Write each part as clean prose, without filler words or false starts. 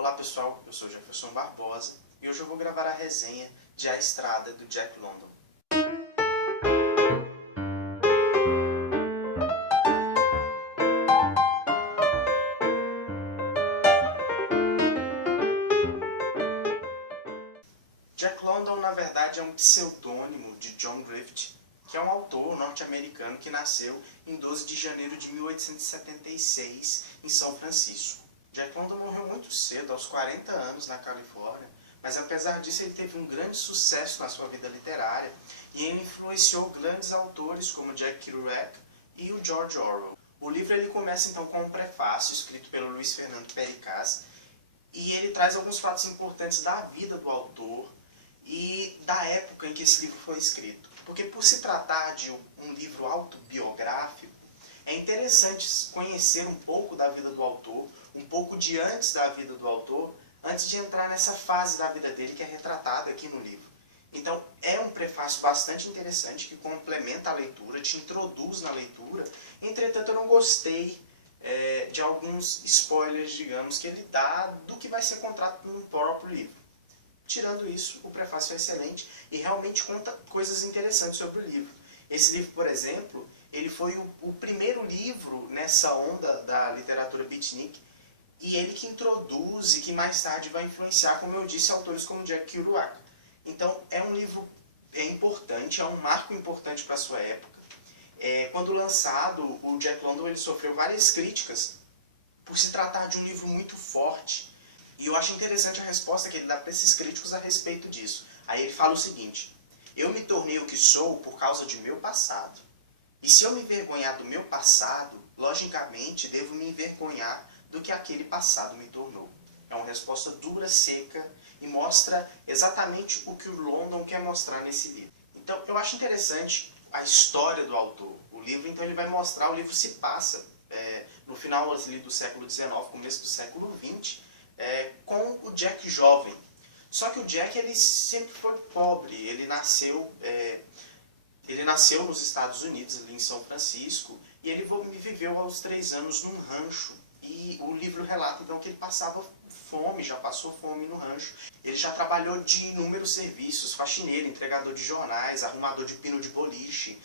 Olá pessoal, eu sou Jefferson Barbosa e hoje eu vou gravar a resenha de A Estrada, do Jack London. Jack London, na verdade, é um pseudônimo de John Griffith, que é um autor norte-americano que nasceu em 12 de janeiro de 1876 em São Francisco. Jack London morreu muito cedo, aos 40 anos, na Califórnia, mas apesar disso ele teve um grande sucesso na sua vida literária e ele influenciou grandes autores como Jack Kerouac e o George Orwell. O livro ele começa então com um prefácio escrito pelo Luiz Fernando Pericaz e ele traz alguns fatos importantes da vida do autor e da época em que esse livro foi escrito. Porque por se tratar de um livro autobiográfico, é interessante conhecer um pouco da vida do autor, um pouco de antes da vida do autor, antes de entrar nessa fase da vida dele que é retratada aqui no livro. Então é um prefácio bastante interessante que complementa a leitura, te introduz na leitura. Entretanto, eu não gostei de alguns spoilers, digamos, que ele dá do que vai ser contado no próprio livro. Tirando isso, o prefácio é excelente e realmente conta coisas interessantes sobre o livro. Esse livro, por exemplo, ele foi o primeiro livro nessa onda da literatura beatnik e ele que introduz e que mais tarde vai influenciar, como eu disse, autores como Jack Kerouac. Então é um livro importante, é um marco importante para a sua época. Quando lançado, o Jack London ele sofreu várias críticas por se tratar de um livro muito forte. E eu acho interessante a resposta que ele dá para esses críticos a respeito disso. Aí ele fala o seguinte: eu me tornei o que sou por causa de meu passado. E se eu me envergonhar do meu passado, logicamente devo me envergonhar do que aquele passado me tornou. É uma resposta dura, seca e mostra exatamente o que o London quer mostrar nesse livro. Então eu acho interessante a história do autor. O livro, então, ele vai mostrar, o livro se passa no final ali, do século XIX, começo do século XX, com o Jack jovem. Só que o Jack ele sempre foi pobre, ele nasceu nos Estados Unidos, ali em São Francisco, e ele viveu aos 3 anos num rancho. E o livro relata então que ele passava fome, já passou fome no rancho. Ele já trabalhou de inúmeros serviços, faxineiro, entregador de jornais, arrumador de pino de boliche.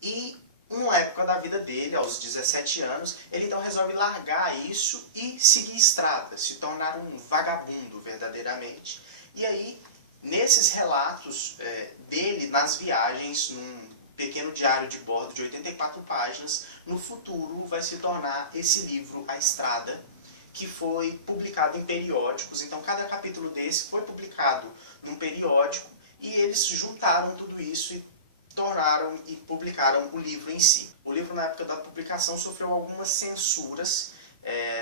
E uma época da vida dele, aos 17 anos, ele então resolve largar isso e seguir estrada, se tornar um vagabundo verdadeiramente. E aí, nesses relatos dele nas viagens, num pequeno diário de bordo de 84 páginas, no futuro vai se tornar esse livro, A Estrada, que foi publicado em periódicos. Então cada capítulo desse foi publicado num periódico e eles juntaram tudo isso e tornaram e publicaram o livro em si. O livro, na época da publicação, sofreu algumas censuras.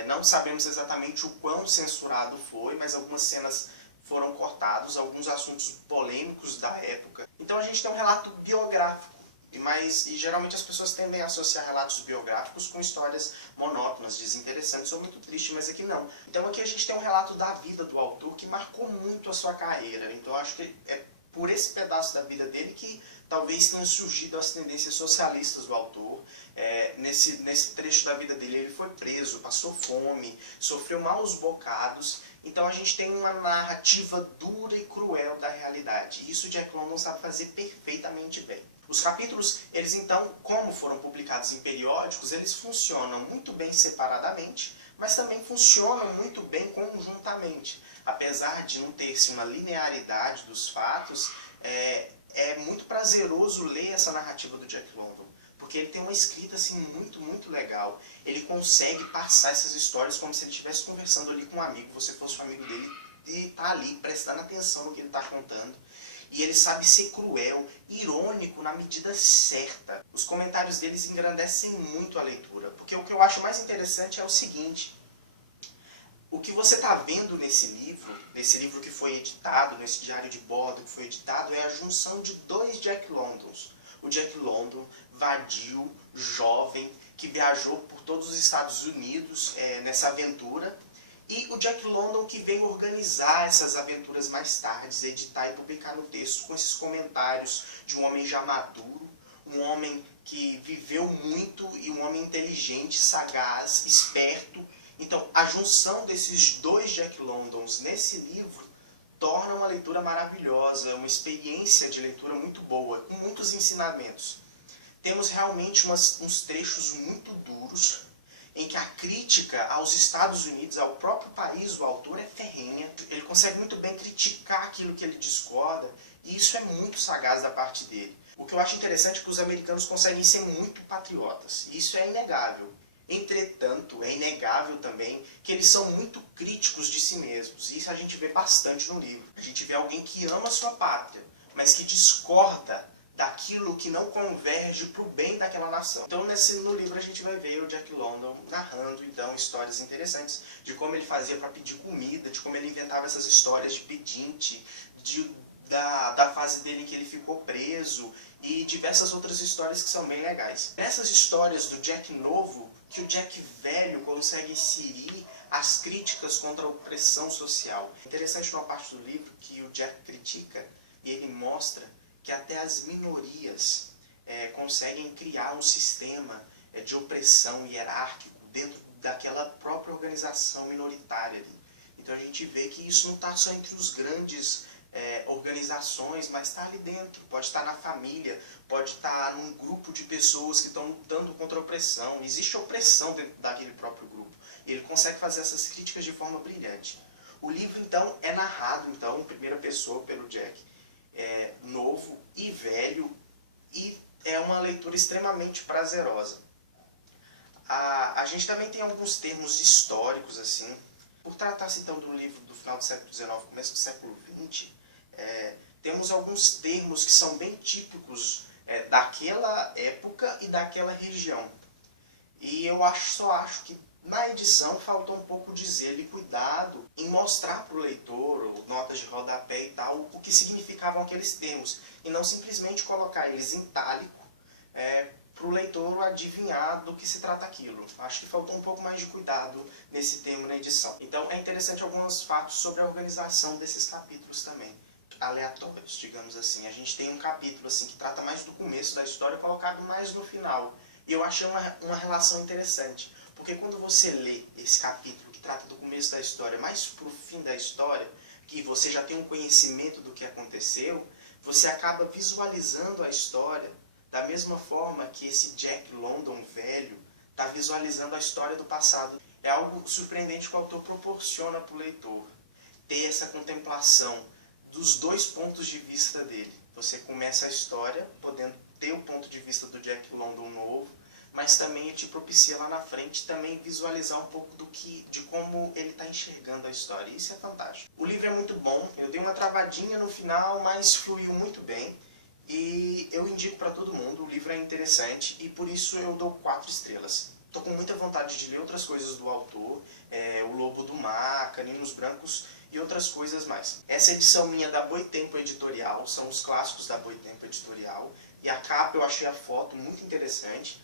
Não sabemos exatamente o quão censurado foi, mas algumas cenas foram cortadas, alguns assuntos polêmicos da época. Então a gente tem um relato biográfico, e geralmente as pessoas tendem a associar relatos biográficos com histórias monótonas, desinteressantes ou muito tristes, mas aqui não. Então aqui a gente tem um relato da vida do autor que marcou muito a sua carreira. Então eu acho que é por esse pedaço da vida dele que talvez tenham surgido as tendências socialistas do autor. Nesse trecho da vida dele ele foi preso, passou fome, sofreu maus bocados. Então a gente tem uma narrativa dura e cruel da realidade. E isso Jack London sabe fazer perfeitamente bem. Os capítulos, eles então, como foram publicados em periódicos, eles funcionam muito bem separadamente, mas também funcionam muito bem conjuntamente. Apesar de não ter-se uma linearidade dos fatos, é muito prazeroso ler essa narrativa do Jack London, porque ele tem uma escrita assim, muito, muito legal. Ele consegue passar essas histórias como se ele estivesse conversando ali com um amigo, você fosse um amigo dele e está ali prestando atenção no que ele está contando. E ele sabe ser cruel, irônico na medida certa. Os comentários deles engrandecem muito a leitura, porque o que eu acho mais interessante é o seguinte: o que você está vendo nesse livro que foi editado, nesse diário de bordo que foi editado, é a junção de 2 Jack Londons. O Jack London, vadio, jovem, que viajou por todos os Estados Unidos nessa aventura, e o Jack London que veio organizar essas aventuras mais tarde, editar e publicar no texto com esses comentários de um homem já maduro, um homem que viveu muito e um homem inteligente, sagaz, esperto Então, a junção desses dois Jack Londons nesse livro torna uma leitura maravilhosa, uma experiência de leitura muito boa, com muitos ensinamentos. Temos realmente uns trechos muito duros, em que a crítica aos Estados Unidos, ao próprio país do autor, é ferrenha. Ele consegue muito bem criticar aquilo que ele discorda, e isso é muito sagaz da parte dele. O que eu acho interessante é que os americanos conseguem ser muito patriotas, isso é inegável. Entretanto, é inegável também que eles são muito críticos de si mesmos, e isso a gente vê bastante no livro. A gente vê alguém que ama sua pátria, mas que discorda daquilo que não converge para o bem daquela nação. Então no livro a gente vai ver o Jack London narrando então histórias interessantes de como ele fazia para pedir comida, de como ele inventava essas histórias de pedinte, da fase dele em que ele ficou preso e diversas outras histórias que são bem legais. Nessas histórias do Jack novo, que o Jack velho consegue inserir as críticas contra a opressão social. É interessante numa parte do livro que o Jack critica e ele mostra que até as minorias conseguem criar um sistema de opressão hierárquico dentro daquela própria organização minoritária ali. Então a gente vê que isso não está só entre os grandes organizações, mas está ali dentro. Pode estar na família, pode estar num grupo de pessoas que estão lutando contra a opressão. Existe opressão dentro daquele próprio grupo. Ele consegue fazer essas críticas de forma brilhante. O livro, então, é narrado em primeira pessoa pelo Jack, novo e velho, e é uma leitura extremamente prazerosa. A gente também tem alguns termos históricos, assim. Por tratar-se então de um livro do final do século XIX, começo do século XX, temos alguns termos que são bem típicos daquela época e daquela região. E eu só acho que na edição faltou um pouco de zelo e cuidado em mostrar para o leitor, ou notas de rodapé e tal, o que significavam aqueles termos, e não simplesmente colocar eles em itálico para o leitor adivinhar do que se trata aquilo. Acho que faltou um pouco mais de cuidado nesse termo na edição. Então é interessante alguns fatos sobre a organização desses capítulos também, aleatórios, digamos assim. A gente tem um capítulo assim que trata mais do começo da história, colocado mais no final. E eu achei uma relação interessante, porque quando você lê esse capítulo que trata do começo da história, mais pro fim da história, que você já tem um conhecimento do que aconteceu, você acaba visualizando a história da mesma forma que esse Jack London velho está visualizando a história do passado. É algo surpreendente que o autor proporciona para o leitor, ter essa contemplação dos dois pontos de vista dele. Você começa a história podendo ter o ponto de vista do Jack London novo, mas também te propicia lá na frente também visualizar um pouco de como ele está enxergando a história. E isso é fantástico. O livro é muito bom, eu dei uma travadinha no final, mas fluiu muito bem. E eu indico para todo mundo, o livro é interessante e por isso eu dou 4 estrelas. Estou com muita vontade de ler outras coisas do autor, O Lobo do Mar, Caninos Brancos e outras coisas mais. Essa edição minha da Boitempo Editorial, são os clássicos da Boitempo Editorial, e a capa eu achei a foto muito interessante.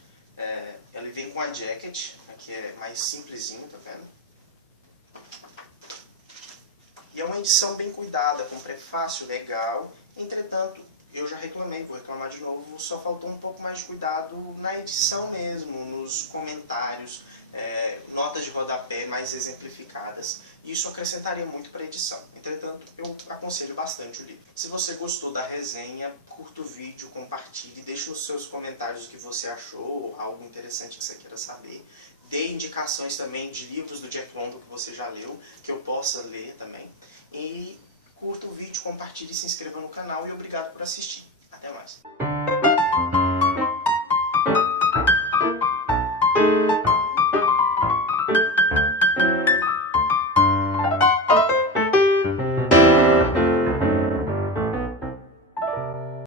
Ela vem com a jacket, aqui é mais simplesinho, tá vendo? E é uma edição bem cuidada, com prefácio legal, entretanto, eu já reclamei, vou reclamar de novo, só faltou um pouco mais de cuidado na edição mesmo, nos comentários, notas de rodapé mais exemplificadas. Isso acrescentaria muito para a edição. Entretanto, eu aconselho bastante o livro. Se você gostou da resenha, curta o vídeo, compartilhe, deixe nos seus comentários o que você achou, algo interessante que você queira saber. Dê indicações também de livros do Jack London que você já leu, que eu possa ler também. E curta o vídeo, compartilhe, se inscreva no canal e obrigado por assistir. Até mais.